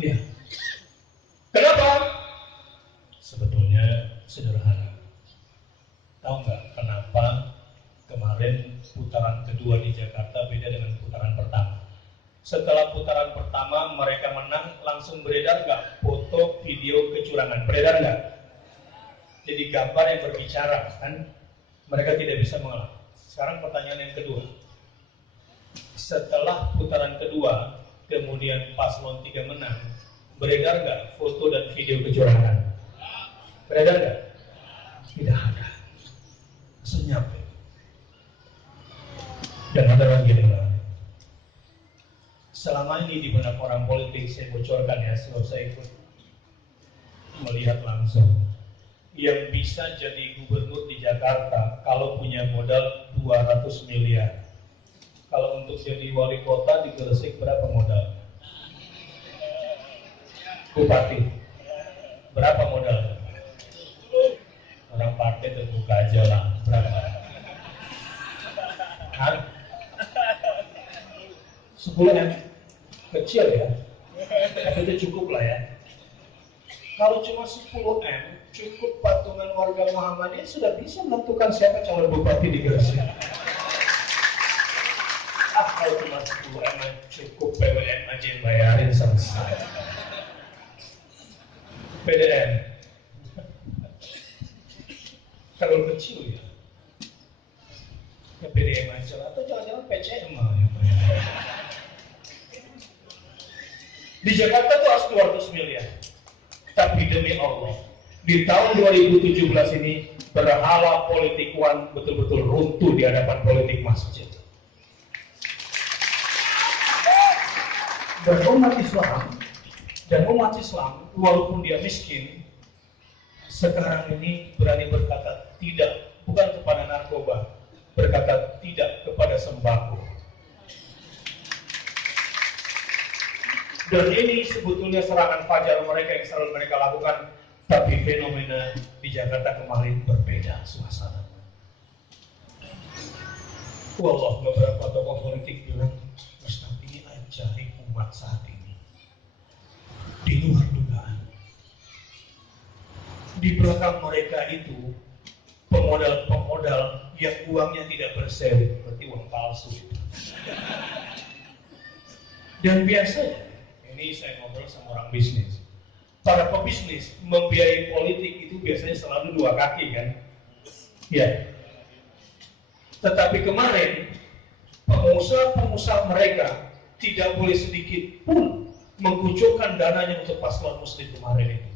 Ya. Kenapa? Sebetulnya sederhana. Tahu nggak kenapa kemarin putaran kedua di Jakarta beda dengan putaran pertama? Setelah putaran pertama mereka menang, langsung beredar nggak foto video kecurangan? Beredar nggak? Jadi gambar yang berbicara, kan? Mereka tidak bisa mengalah. Sekarang pertanyaan yang kedua. Setelah putaran kedua, kemudian paslon 3 menang, beredar nggak foto dan video kecurangan? Beredar nggak? Tidak ada. Senyap. Dan ada lagi yang lain. Selama ini di benak orang politik, saya bocorkan ya, sebab saya ikut melihat langsung. Yang bisa jadi gubernur di Jakarta kalau punya modal 200 miliar. Kalau untuk jadi wali kota di Gresik berapa modal? Bupati berapa modal? Orang partai terbuka aja lah, berapa? 10M, kecil ya, tapi itu cukup lah ya. Kalau cuma 10M, cukup patungan warga Muhammadiyah sudah bisa menentukan siapa calon bupati di Gresik. Kalau cuma 10M cukup PWN aja yang bayarin selesai. PDN kalau kecil ya PDM aja, atau jangan-jangan PCM ya. Di Jakarta tuh harus 200 miliar. Tapi demi Allah, di tahun 2017 ini berhala politik uang betul-betul runtuh di hadapan politik masjid. Dan umat Islam Dan umat Islam, walaupun dia miskin, sekarang ini berani berkata tidak, bukan kepada narkoba, berkata tidak kepada sembako. Dan ini sebetulnya serangan fajar mereka yang selalu mereka lakukan, tapi fenomena di Jakarta kemarin berbeda suasana. Wallah, beberapa tokoh politik bilang, Ustaz, ini ajaib umat saat ini. Di luar dugaan. Di belakang mereka itu pemodal-pemodal yang uangnya tidak berseri, berarti uang palsu. Dan biasanya, ini saya ngobrol sama orang bisnis. Para pebisnis membiayai politik itu biasanya selalu dua kaki kan? Ya. Tetapi kemarin pengusaha-pengusaha mereka tidak boleh sedikit pun mengkucurkan dananya untuk paslon muslim kemarin itu.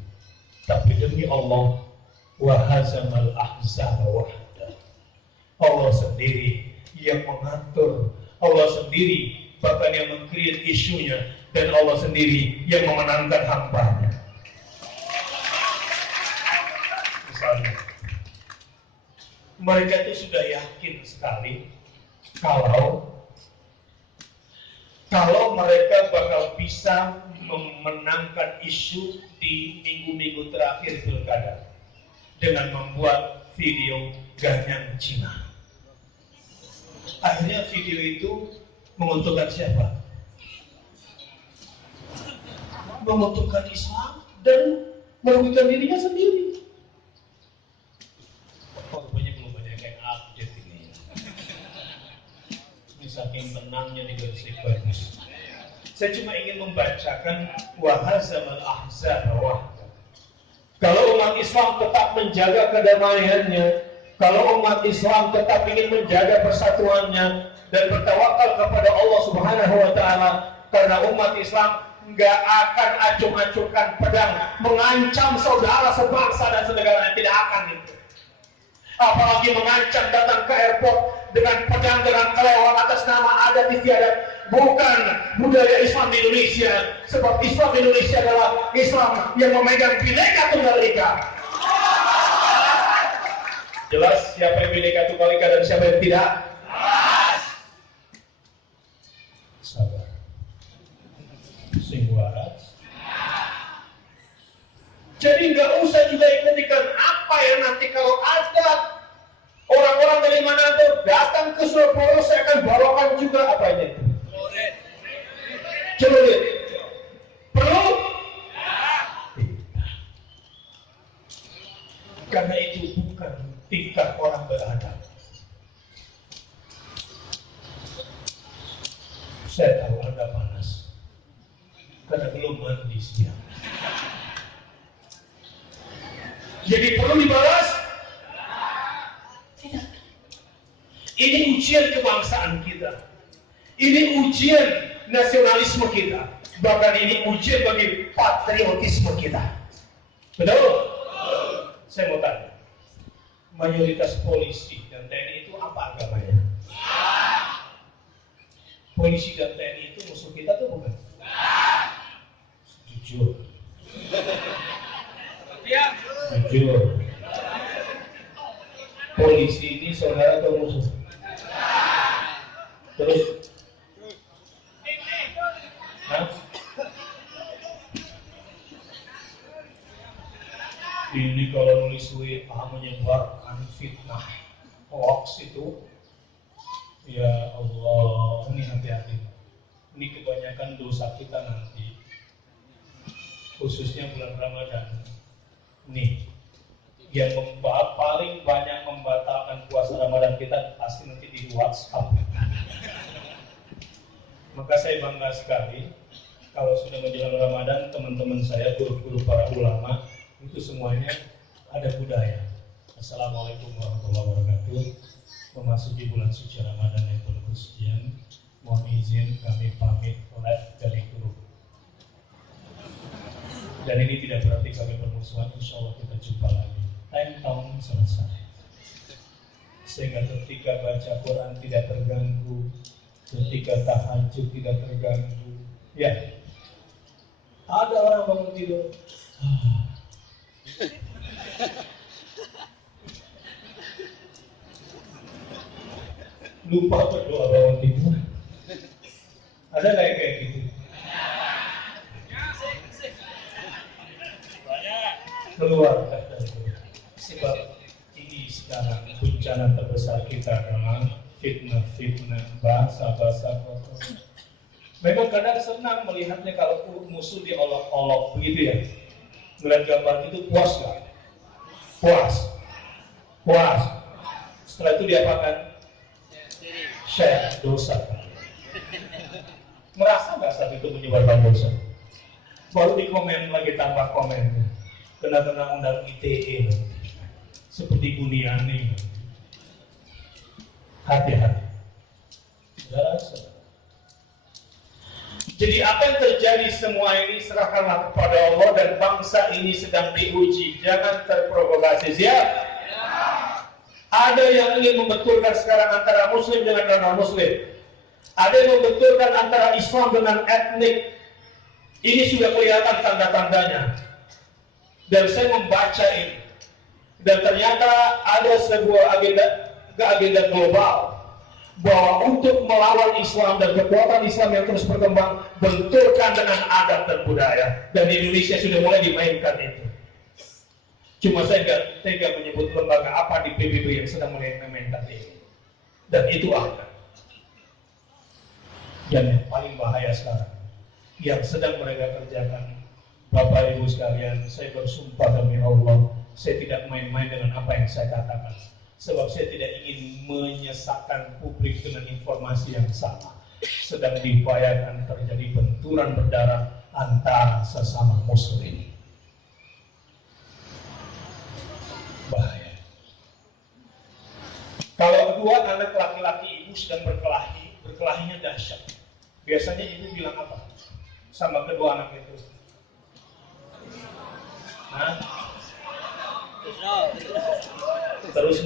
Tapi demi Allah, wahazamal ahzaba wahda. Allah sendiri yang mengatur, Allah sendiri bahkan yang meng-create isunya, dan Allah sendiri yang memenangkan hambanya. Misalnya, mereka itu sudah yakin sekali kalau mereka bakal bisa memenangkan isu di minggu-minggu terakhir pilkada dengan membuat video ganyang Cina. Akhirnya video itu menguntungkan siapa? Menguntungkan Islam dan merugikan dirinya sendiri. Rupanya belum banyak yang update ini. Saking tenangnya di garis bagus. Saya cuma ingin membacakan wahazamal ahzaba wahda. Kalau umat Islam tetap menjaga kedamaiannya, kalau umat Islam tetap ingin menjaga persatuannya dan bertawakal kepada Allah Subhanahu wa taala, karena umat Islam nggak akan acung-acungkan pedang mengancam saudara sebangsa dan senegara, tidak akan itu. Apalagi mengancam datang ke airport dengan pedang, dengan kelewat atas nama adat istiadat. Bukan budaya Islam di Indonesia. Sebab Islam di Indonesia adalah Islam yang memegang Bhinneka Tunggal Ika. Jelas siapa yang Bhinneka Tunggal Ika dan siapa yang tidak? Sabar. Sing waras. Jadi nggak usah juga ikut-ikutan apa ya nanti kalau ada orang-orang dari Manado datang ke Surabaya, saya akan bawakan juga apanya itu. Celurit. Perlu? Karena itu bukan tingkat orang beradab. Saya tahu Anda panas karena belum mandi siang. Jadi perlu dibalas? Tidak. Ini ujian kebangsaan kita. Ini ujian nasionalisme kita. Bahkan ini ujian bagi patriotisme kita. Betul? Saya mau tanya. Mayoritas polisi dan TNI itu apa agamanya? Polisi dan TNI itu musuh kita tuh bukan? Jujur. Jujur. Polisi ini saudara atau musuh? Terus? Hah? Ini kalau nulis WA menyebarkan fitnah hoax itu, ya Allah, ini hati-hati. Ini kebanyakan dosa kita nanti, khususnya bulan Ramadan. Nih, yang paling banyak membatalkan puasa Ramadan kita pasti nanti di WhatsApp. Maka saya bangga sekali kalau sudah menjelang Ramadan, teman-teman saya, guru-guru para ulama itu semuanya ada budaya. Assalamualaikum warahmatullahi wabarakatuh. Memasuki bulan suci Ramadan yang penuh kesucian, mohon izin kami pamit live dari guru. Dan ini tidak berarti kami bermusuhan, insya Allah kita jumpa lagi. Time count selesai. Sehingga ketika baca Quran tidak terganggu, ketika tahajud tidak terganggu. Ya, Ada orang bangun tidur, lupa berdoa bangun tidur. Ada nggak yang kayak gitu? Keluar dari sebab ini sekarang bencana terbesar kita adalah fitnah, bahasa. Memang kadang senang melihatnya kalau musuh diolok-olok begitu ya. Melihat gambar itu puas nggak? Puas. Setelah itu diapakan? Share dosa. Merasa nggak saat itu menyebarkan dosa? Baru di komen lagi tambah komen. Kena undang ITE seperti Buniani. Hati-hati. Jadi apa yang terjadi semua ini serahkanlah kepada Allah, dan bangsa ini sedang diuji. Jangan terprovokasi. Siap? Ada yang ingin membetulkan sekarang antara Muslim dengan non-Muslim. Ada yang membetulkan antara Islam dengan etnik. Ini sudah kelihatan tanda-tandanya. Dan saya membaca ini, dan ternyata ada sebuah agenda global bahwa untuk melawan Islam dan kekuatan Islam yang terus berkembang, benturkan dengan adat dan budaya. Dan di Indonesia sudah mulai dimainkan itu. Cuma saya nggak tega menyebut lembaga apa di PBB yang sedang mulai memainkan ini. Dan itu ada. Dan yang paling bahaya sekarang, yang sedang mereka kerjakan, Bapak Ibu sekalian, saya bersumpah demi Allah, saya tidak main-main dengan apa yang saya katakan. Sebab saya tidak ingin menyesatkan publik dengan informasi yang sama. Sedang diupayakan terjadi benturan berdarah antara sesama Muslim. Bahaya. Kalau dua anak laki-laki ibu sedang berkelahinya dahsyat. Biasanya ibu bilang apa sama kedua anak itu? Hah? Terus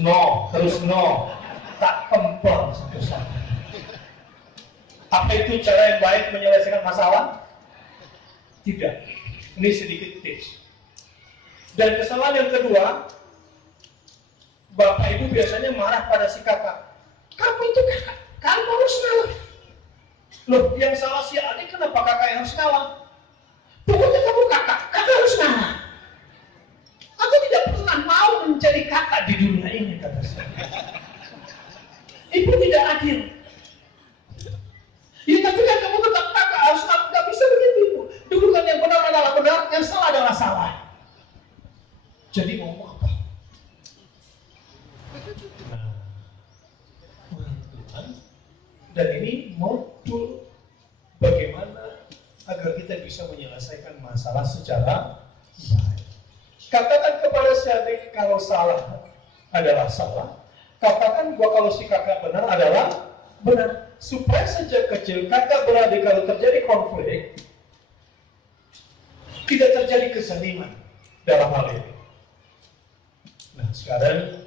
no, tak kempel satu-satu. Apa itu cara yang baik menyelesaikan masalah? Tidak. Ini sedikit tips. Dan kesalahan yang kedua, bapak ibu biasanya marah pada si kakak. Kamu itu kakak, kamu harus ngalah. Loh, yang salah si adik, kenapa kakak yang harus ngalah? Pokoknya kamu kakak harus ngalah. Aku tidak pernah mau menjadi kakak di dunia ini, kata saya. Ibu tidak adil. Ya tapi kan kamu tetap kakak, harus nggak bisa begitu ibu. Dulu kan yang benar adalah benar, yang salah adalah salah. Jadi ngomong apa? Nah, orang Tuhan, dan ini modul bagaimana agar kita bisa menyelesaikan masalah secara baik. Katakan kepada si adik kalau salah adalah salah. Katakan gua kalau si kakak benar adalah benar. Supaya sejak kecil kakak beradik kalau terjadi konflik, tidak terjadi kezaliman dalam hal ini. Nah sekarang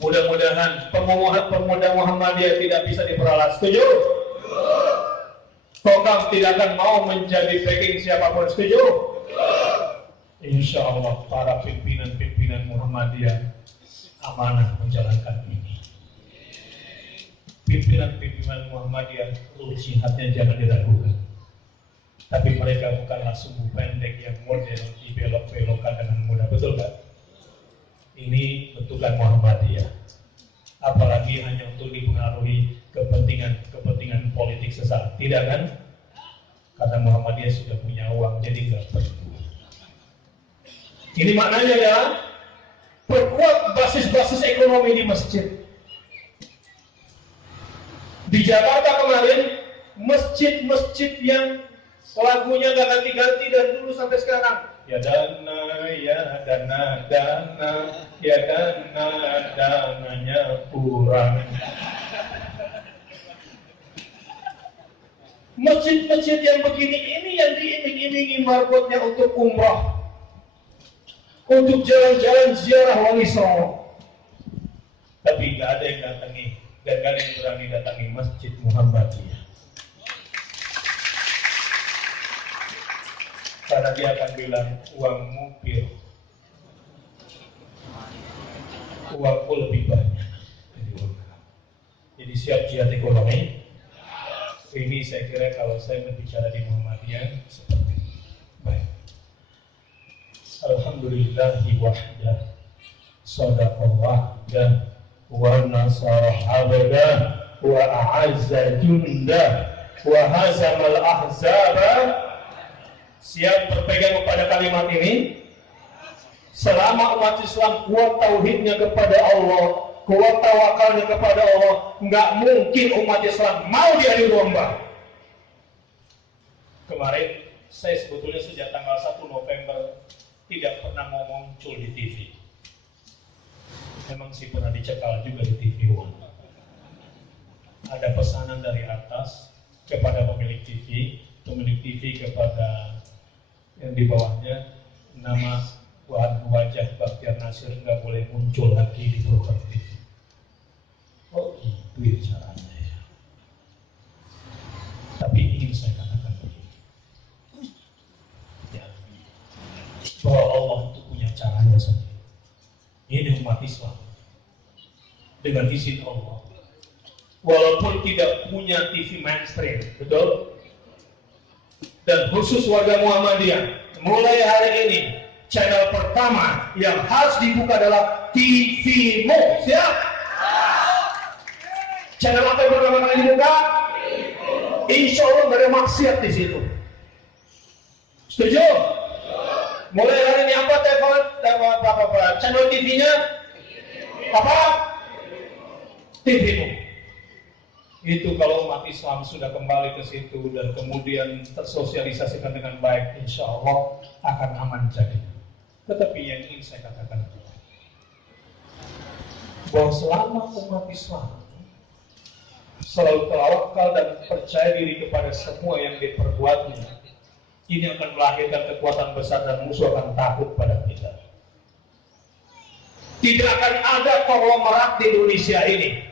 mudah-mudahan pemuda Muhammadiyah tidak bisa diperalat. Setuju? Kongkam tidak akan mau menjadi backing siapapun. Setuju? Insya Allah para pimpinan Muhammadiyah amanah menjalankan ini. Pimpinan Muhammadiyah jihadnya jangan diragukan. Tapi mereka bukanlah sumbu pendek yang model dibelok-belokkan dengan mudah. Betul kan? Ini bentukan Muhammadiyah. Apalagi hanya untuk dipengaruhi kepentingan politik sesaat. Tidak kan? Karena Muhammadiyah sudah punya uang, jadi nggak perlu. Ini maknanya ya, perkuat basis-basis ekonomi di masjid. Di Jakarta kemarin, masjid-masjid yang lagunya gak ganti-ganti dan dulu sampai sekarang. Ya dana, dananya kurang. Masjid-masjid yang begini ini yang diiming-imingi marbotnya untuk umrah, untuk jalan-jalan ziarah Wali Songo. Tapi nggak ada yang datangi dan nggak ada yang berani datangi Masjid Muhammadiyah. Karena dia akan bilang, uangmu pil, uangku lebih banyak dari uang kamu. Jadi siap jihad ekonomi. Ini saya kira kalau saya berbicara di Muhammadiyah seperti ini. Baik. Alhamdulillahi wahdah, sadaqallah dan wa nasara abdah wa a'azza jundah wa hazamal ahzaba. Siap berpegang kepada kalimat ini. Selama umat Islam kuat tauhidnya kepada Allah, kuat tawakalnya kepada Allah, nggak mungkin umat Islam mau diadu domba. Kemarin saya sebetulnya sejak tanggal 1 November tidak pernah mau muncul di TV. Memang sih pernah dicekal juga di TV One. Ada pesanan dari atas kepada pemilik TV kepada yang di bawahnya, nama wajah Bakhtiar Nasir nggak boleh muncul lagi di program TV. Oh gitu ya caranya ya. Tapi ingin saya katakan begini, ya, bahwa Allah itu punya caranya sendiri. Ini umat Islam dengan izin Allah, walaupun tidak punya TV mainstream, betul? Dan khusus warga Muhammadiyah, mulai hari ini channel pertama yang harus dibuka adalah TV-mu. Siap? Channel apa yang pertama kali dibuka? Insya Allah nggak ada maksiat di situ. Setuju? Mulai hari ini apa channel TV-nya? Apa? TV-mu. Itu kalau umat Islam sudah kembali ke situ dan kemudian tersosialisasikan dengan baik, insya Allah akan aman jadinya. Tetapi yang ingin saya katakan bahwa selama umat Islam selalu tawakal dan percaya diri kepada semua yang diperbuatnya, ini akan melahirkan kekuatan besar dan musuh akan takut pada kita. Tidak akan ada konglomerat di Indonesia ini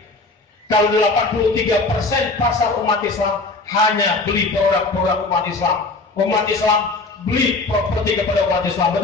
kalau 83% pasar umat Islam hanya beli produk-produk umat Islam. Umat Islam beli properti kepada umat Islam. Betul?